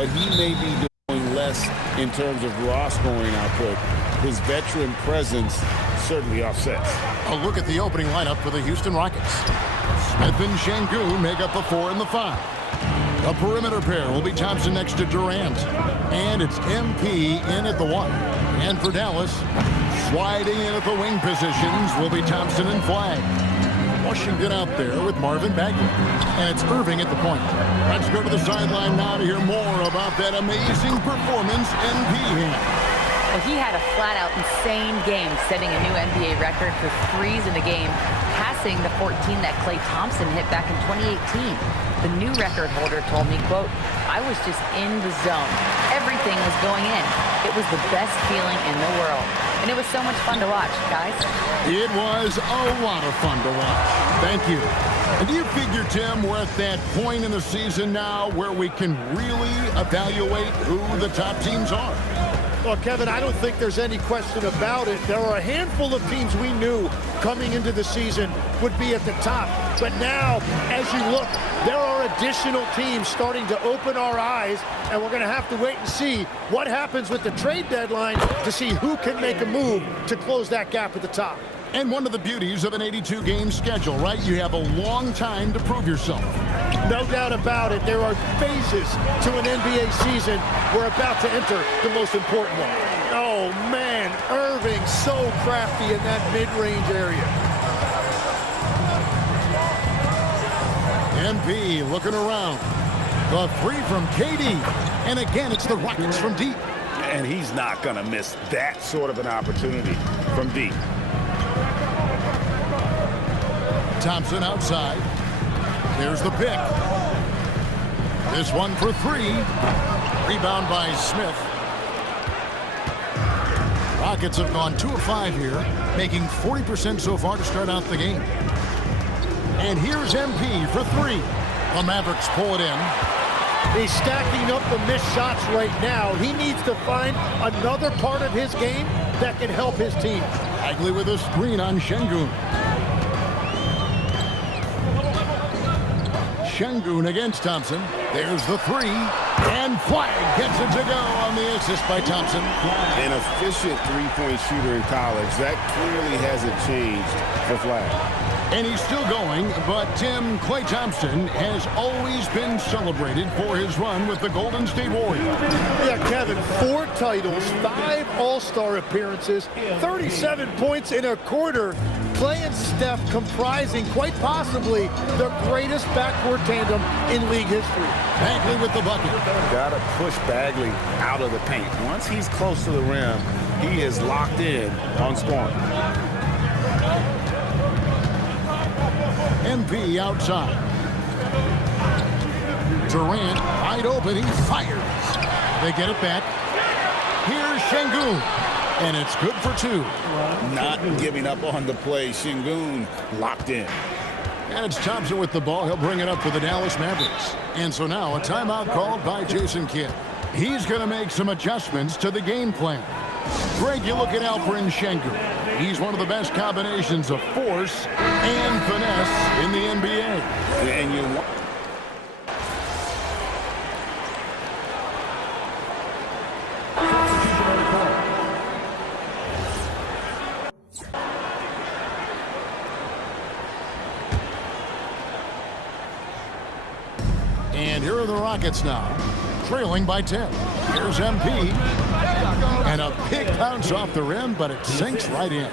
what he may be doing less in terms of raw scoring output, his veteran presence certainly offsets. A look at the opening lineup for the Houston Rockets. Smith and Şengün make up the 4 and the 5. A perimeter pair will be Thompson next to Durant. And it's MP in at the 1. And for Dallas, sliding in at the wing positions will be Thompson and Flagg. Washington out there with Marvin Bagley. And it's Irving at the point. Let's go to the sideline now to hear more about that amazing performance MP had. Well, he had a flat-out insane game, setting a new NBA record for threes in the game, passing the 14 that Klay Thompson hit back in 2018. The new record holder told me, quote, "I was just in the zone. Everything was going in. It was the best feeling in the world." And it was so much fun to watch, guys. It was a lot of fun to watch. Thank you. And do you figure, Tim, we're at that point in the season now where we can really evaluate who the top teams are? Well, Kevin, I don't think there's any question about it. There are a handful of teams we knew coming into the season would be at the top. But now, as you look, there are additional teams starting to open our eyes, and we're going to have to wait and see what happens with the trade deadline to see who can make a move to close that gap at the top. And one of the beauties of an 82-game schedule, right? You have a long time to prove yourself. No doubt about it. There are phases to an NBA season. We're about to enter the most important one. Oh, man. Irving so crafty in that mid-range area. MP looking around. The 3 from KD. And again, it's the Rockets from deep. And he's not going to miss that sort of an opportunity from deep. Thompson outside. There's the pick. This one for 3. Rebound by Smith. Rockets have gone 2 of 5 here, making 40% so far to start out the game. And here's MP for 3. The Mavericks pull it in. He's stacking up the missed shots right now. He needs to find another part of his game that can help his team. Bagley with a screen on Şengün. Şengün against Thompson. There's the 3. And Flagg gets it to go on the assist by Thompson. An efficient three-point shooter in college. That clearly hasn't changed for Flagg. And he's still going, but Tim, Klay Thompson has always been celebrated for his run with the Golden State Warriors. Yeah, Kevin, 4 titles, 5 All-Star appearances, 37 points in a quarter. Klay and Steph comprising quite possibly the greatest backcourt tandem in league history. Bagley with the bucket. Got to push Bagley out of the paint. Once he's close to the rim, he is locked in on scoring. MP outside. Durant wide open. He fires. They get it back. Here's Şengün. And it's good for 2. Not giving up on the play. Şengün locked in. And it's Thompson with the ball. He'll bring it up for the Dallas Mavericks. And so now a timeout called by Jason Kidd. He's going to make some adjustments to the game plan. Greg, you look at Alperen Şengün. He's one of the best combinations of force and finesse in the NBA. And you want And here are the Rockets now, trailing by 10. Here's MP. And a big bounce off the rim, but it sinks right in.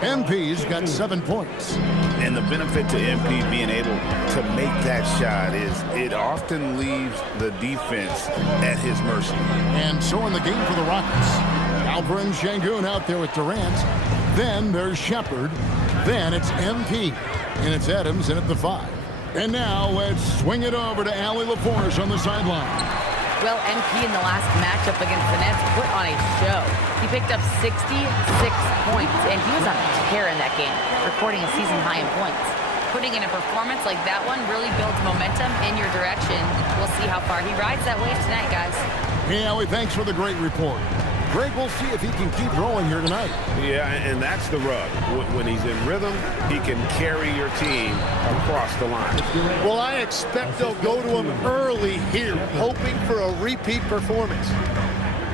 MP's got 7 points. And the benefit to MP being able to make that shot is it often leaves the defense at his mercy. And so in the game for the Rockets, Alperen Şengün out there with Durant. Then there's Shepherd. Then it's MP. And it's Adams in at the 5. And now let's swing it over to Allie LaForce on the sideline. Well, MP in the last matchup against the Nets put on a show. He picked up 66 points, and he was on a tear in that game, recording a season high in points. Putting in a performance like that one really builds momentum in your direction. We'll see how far he rides that wave tonight, guys. Hey, Allie, thanks for the great report. Greg, we'll see if he can keep rolling here tonight. Yeah, and that's the rub. When he's in rhythm, he can carry your team across the line. Well, I expect they'll go to him early here, hoping for a repeat performance.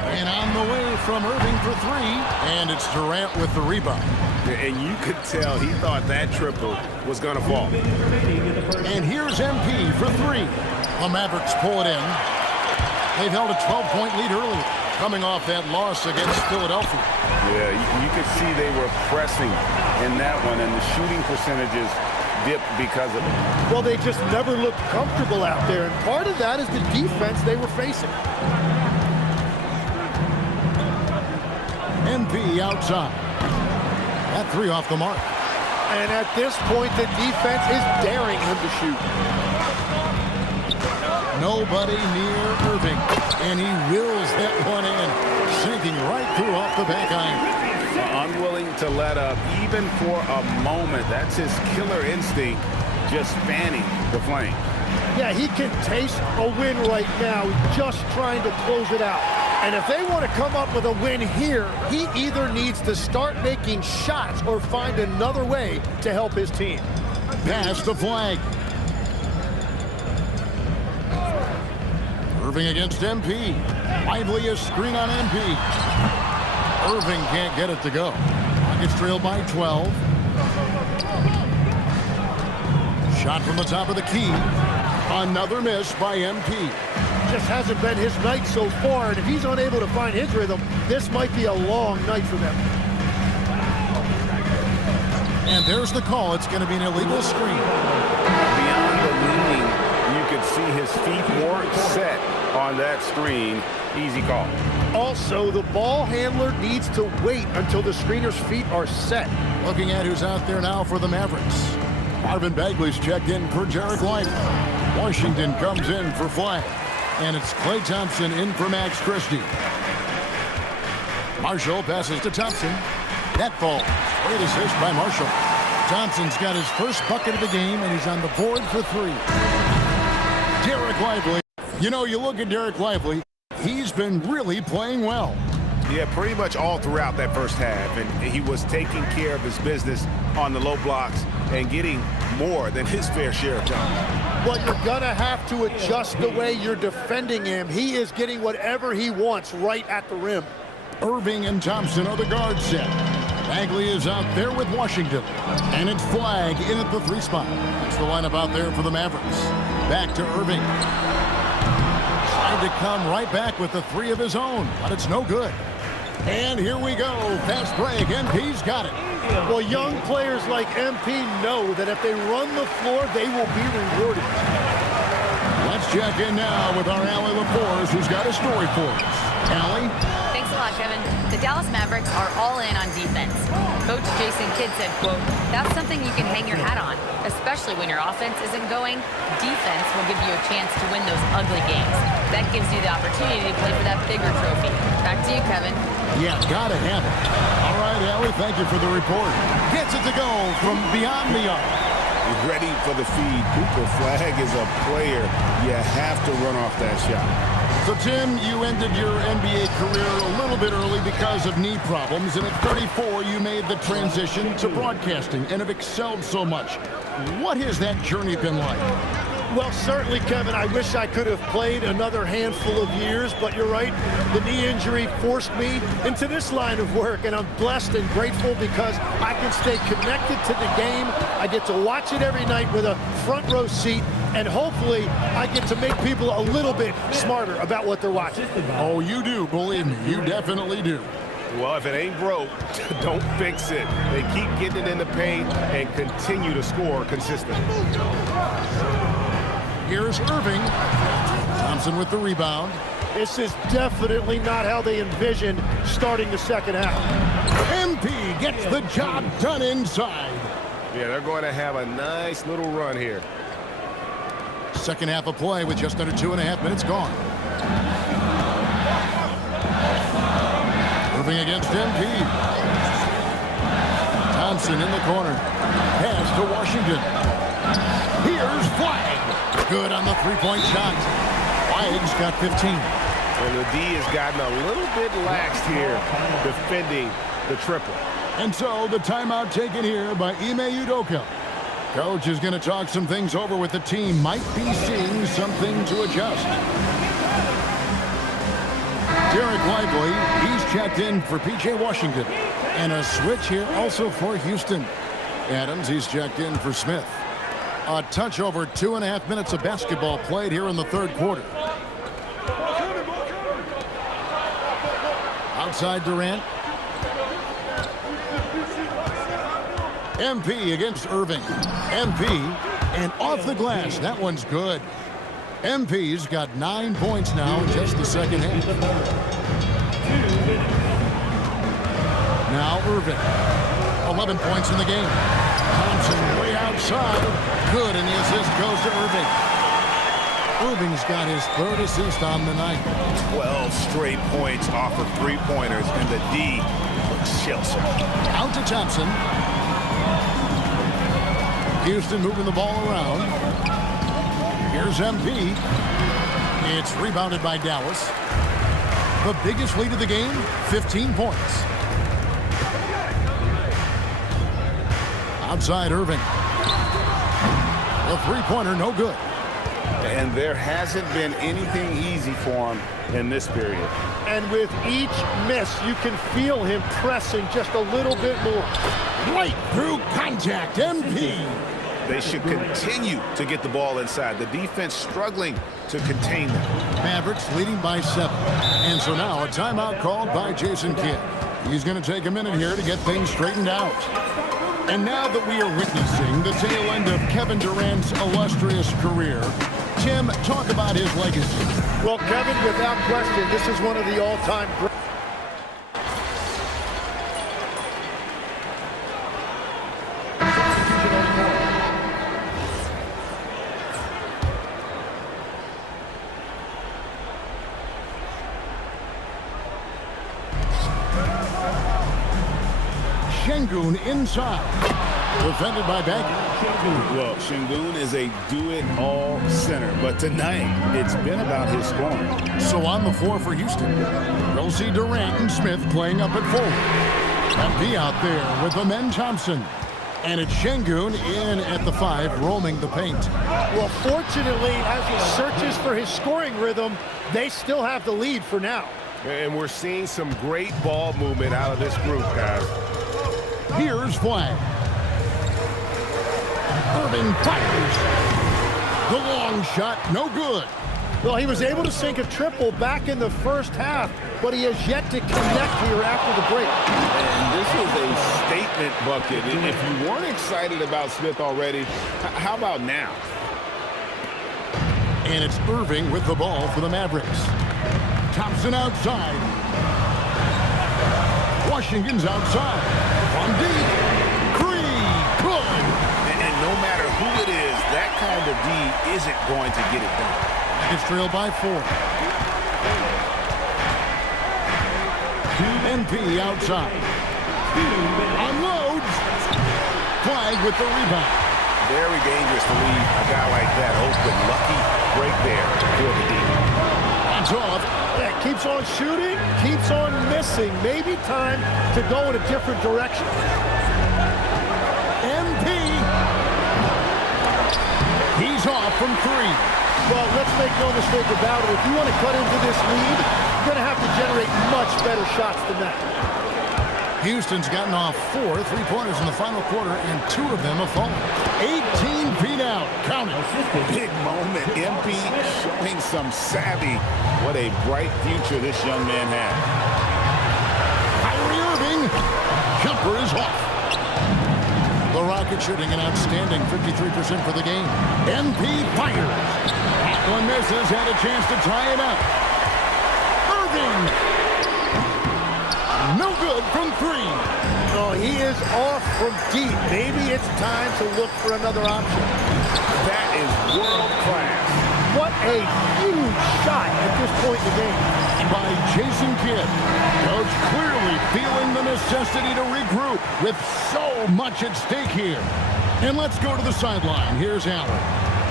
And on the way from Irving for three, and it's Durant with the rebound. And you could tell he thought that triple was going to fall. And here's MP for three. The Mavericks pull it in. They've held a 12-point lead early, coming off that loss against Philadelphia. Yeah, you could see they were pressing in that one, and the shooting percentages dipped because of it. Well, they just never looked comfortable out there, and part of that is the defense they were facing. MP outside. That three off the mark. And at this point, the defense is daring him to shoot. Nobody near Irving, and he wills that one in, sinking right through off the back iron. Unwilling to let up, even for a moment. That's his killer instinct, just fanning the flame. Yeah, he can taste a win right now, just trying to close it out. And if they want to come up with a win here, he either needs to start making shots or find another way to help his team. Pass the flag. Irving against MP. Liveliest screen on MP. Irving can't get it to go. Rockets trailed by 12. Shot from the top of the key. Another miss by MP. Just hasn't been his night so far, and if he's unable to find his rhythm, this might be a long night for them. And there's the call. It's going to be an illegal screen. Beyond the leaning, you could see his feet weren't set on that screen. Easy call. Also, the ball handler needs to wait until the screener's feet are set. Looking at who's out there now for the Mavericks. Marvin Bagley's checked in for Derek Lively. Washington comes in for Flag. And it's Klay Thompson in for Max Christie. Marshall passes to Thompson. That ball. Great assist by Marshall. Thompson's got his first bucket of the game, and he's on the board for three. Derek Lively. You know, you look at Derek Lively, he's been really playing well. Yeah, pretty much all throughout that first half. And he was taking care of his business on the low blocks and getting more than his fair share of time. Well, you're going to have to adjust the way you're defending him. He is getting whatever he wants right at the rim. Irving and Thompson are the guard set. Bagley is out there with Washington. And it's Flag in at the three spot. That's the lineup out there for the Mavericks. Back to Irving. Tried to come right back with the three of his own, but it's no good. And here we go. Fast break. MP's got it. Well, young players like MP know that if they run the floor, they will be rewarded. Let's check in now with our Allie LaForce, who's got a story for us. Allie? Thanks a lot, Kevin. The Dallas Mavericks are all in on defense. Coach Jason Kidd said, quote, "That's something you can hang your hat on, especially when your offense isn't going. Defense will give you a chance to win those ugly games. That gives you the opportunity to play for that bigger trophy." Back to you, Kevin. Yeah, gotta have it. All right, Allie, thank you for the report. Gets it to go from beyond the arc. Ready for the feed. Cooper Flag is a player. You have to run off that shot. So, Tim, you ended your NBA career a little bit early because of knee problems, and at 34, you made the transition to broadcasting and have excelled so much. What has that journey been like? Well, certainly, Kevin, I wish I could have played another handful of years, but you're right. The knee injury forced me into this line of work, and I'm blessed and grateful because I can stay connected to the game. I get to watch it every night with a front row seat, and hopefully I get to make people a little bit smarter about what they're watching. Oh, you do, believe me. You definitely do. Well, if it ain't broke, don't fix it. They keep getting it in the paint and continue to score consistently. Here's Irving. Thompson with the rebound. This is definitely not how they envisioned starting the second half. MP gets the job done inside. Yeah, they're going to have a nice little run here. Second half of play with just under 2.5 minutes gone. Irving against MP. Thompson in the corner. Pass to Washington. Here's Flag. Good on the three-point shot. Flag's got 15. And the D has gotten a little bit laxed here defending the triple. And so the timeout taken here by Ime Udoka. Coach is going to talk some things over with the team. Might be seeing something to adjust. Derek Lively, he's checked in for P.J. Washington. And a switch here also for Houston. Adams, he's checked in for Smith. A touch over 2.5 minutes of basketball played here in the third quarter. Outside Durant. MP against Irving. MP and off the glass. That one's good. MP's got 9 points now in just the second half. Now Irving. 11 points in the game. Thompson way outside. Good, and the assist goes to Irving. Irving's got his third assist on the night. 12 straight points off of three-pointers, and the D looks shell-shocked. Out to Thompson. Houston moving the ball around. Here's MP. It's rebounded by Dallas. The biggest lead of the game, 15 points. Outside Irving. The three-pointer, no good. And there hasn't been anything easy for him in this period. And with each miss, you can feel him pressing just a little bit more. Right through contact, MP. They should continue to get the ball inside. The defense struggling to contain them. Mavericks leading by 7. And so now a timeout called by Jason Kidd. He's going to take a minute here to get things straightened out. And now that we are witnessing the tail end of Kevin Durant's illustrious career, Tim, talk about his legacy. Well, Kevin, without question, this is one of the all-time greats. Şengün inside. Defended by Bagley. Well, Şengün is a do-it-all center, but tonight it's been about his scoring. So on the floor for Houston, we'll see Durant and Smith playing up at forward. MP out there with Amen Thompson. And it's Şengün in at the 5, roaming the paint. Well, fortunately, as he searches for his scoring rhythm, they still have the lead for now. And we're seeing some great ball movement out of this group, guys. Here's Flag. Irving fires. The long shot, no good. Well, he was able to sink a triple back in the first half, but he has yet to connect here after the break. And this is a statement bucket. And if you weren't excited about Smith already, how about now? And it's Irving with the ball for the Mavericks. Thompson outside. Washington's outside. From deep. Cree, good. And no matter who it is, that kind of D isn't going to get it done. It's trailed by 4. MP outside. Unloads. Flag with the rebound. Very dangerous to leave a guy like that open. Lucky break there for the D. That's off. Yeah, keeps on shooting, keeps on missing. Maybe time to go in a different direction. MP. He's off from 3. Well, let's make no mistake about it. If you want to cut into this lead, you're going to have to generate much better shots than that. Houston's gotten off 4 3-pointers in the final quarter, and 2 of them have fallen. 18 feet out. Count it. Big moment. MP showing some savvy. What a bright future this young man has. Kyrie Irving. Jumper is off. The Rockets shooting an outstanding 53% for the game. MP fires. That one misses. Had a chance to tie it up. Irving. No good from 3. Oh, he is off from deep. Maybe it's time to look for another option. That is world class. What a huge shot at this point in the game. By Jason Kidd. Coach clearly feeling the necessity to regroup with so much at stake here. And let's go to the sideline. Here's Allen.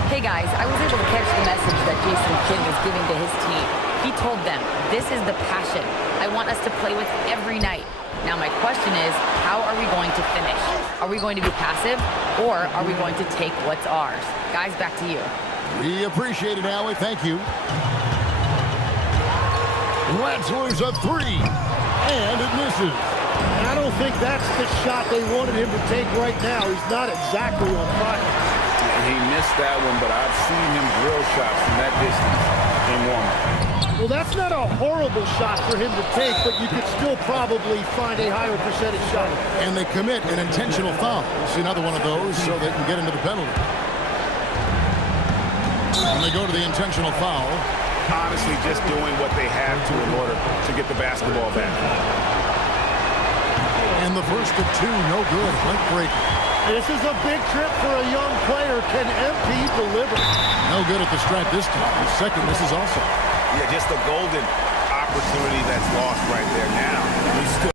Hey guys, I was able to catch the message that Jason Kidd was giving to his team. He told them, "This is the passion I want us to play with every night." Now my question is, how are we going to finish? Are we going to be passive, or are we going to take what's ours? Guys, back to you. We appreciate it, Allie. Thank you. Wetzler's a three, and it misses. I don't think that's the shot they wanted him to take right now. He's not exactly on fire. He missed that one, but I've seen him drill shots from that distance in warm-up. Well, that's not a horrible shot for him to take, but you could still probably find a higher percentage shot. And they commit an intentional foul. See another one of those so they can get into the penalty. And they go to the intentional foul. Honestly, just doing what they have to in order to get the basketball back. And the first of two, no good. Heartbreaking. This is a big trip for a young player. Can MP deliver? No good at the stripe this time. The second misses also. Yeah, just a golden opportunity that's lost right there now. We still